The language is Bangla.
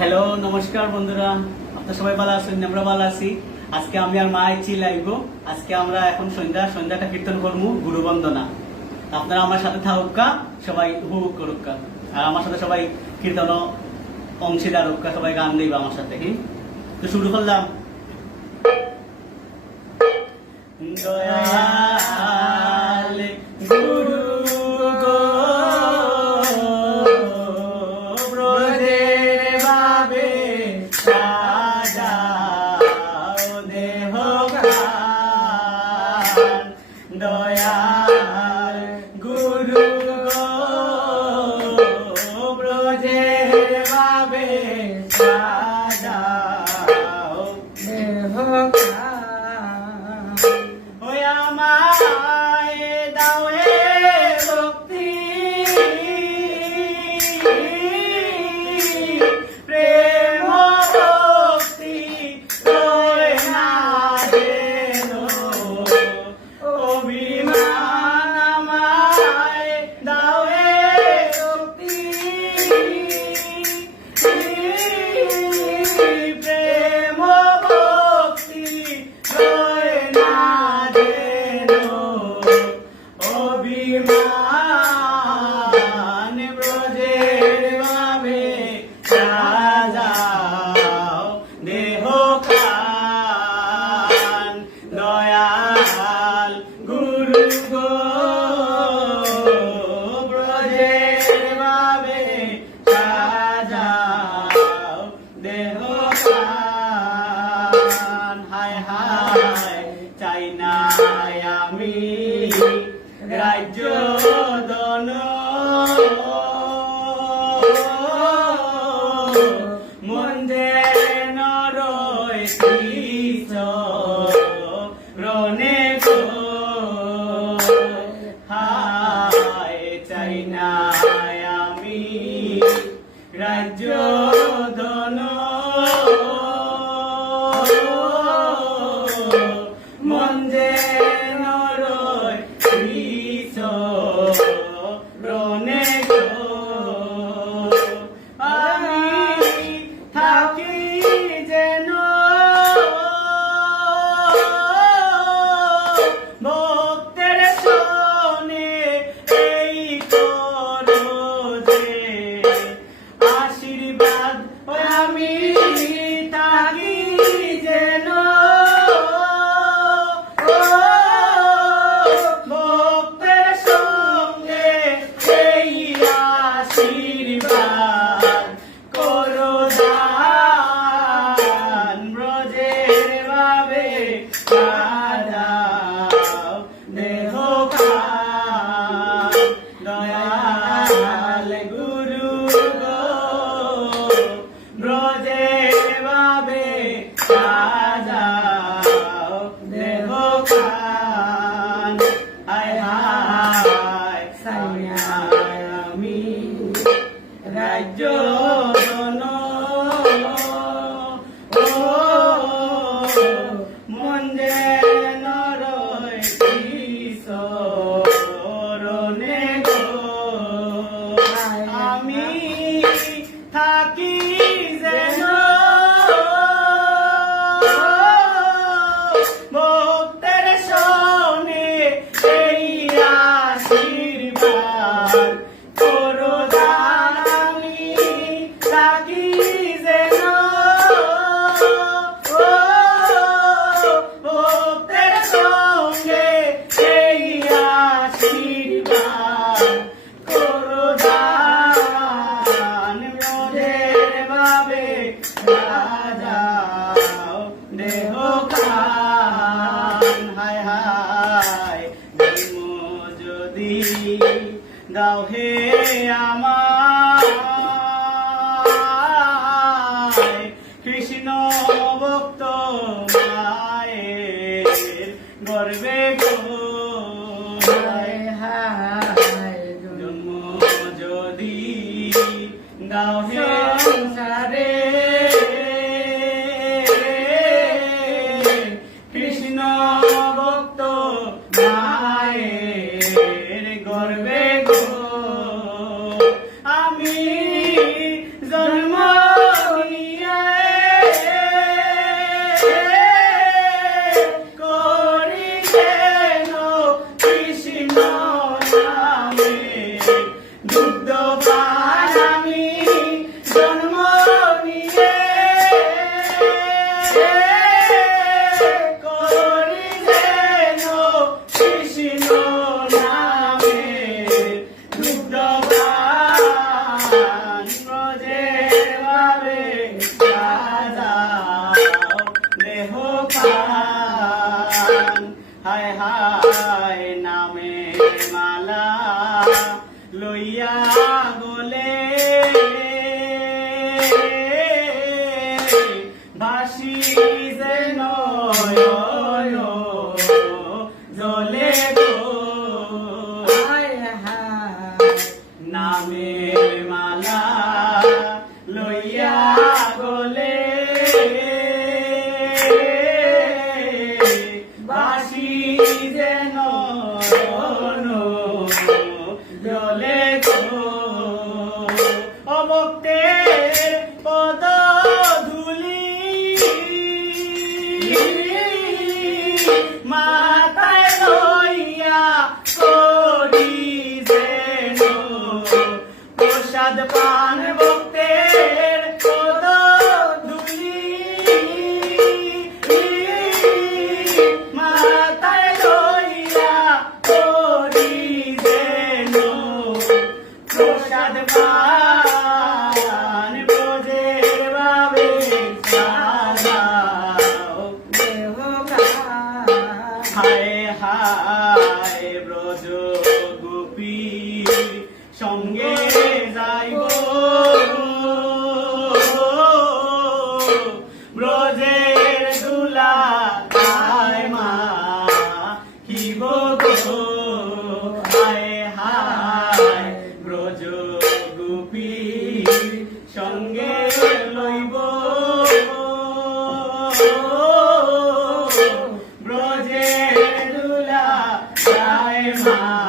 হ্যালো, নমস্কার বন্ধুরা। আপনার সবাই ভালো আছেন? আমরা ভালো আছি। আজকে আমি আর মা আইছি লাইব আজকে আমরা এখন সন্ধ্যা, সন্ধ্যাটা কীর্তন করব গুরু বন্দনা আপনারা আমার সাথে থাকুকা, সবাই উপভোগ করুকা। আর আমার সাথে সবাই কীর্তন অংশীদার হোক, সবাই গান দেবে আমার সাথে হ্যাঁ তো শুরু করলাম। দয়া Uh-huh. চাই না আমি। রাজ্য দন সংসারে she's annoying. My হায় হায় ব্রজ গোপী সঙ্গে যাইব। ব্রজের দুলা মা কি বল? Yeah.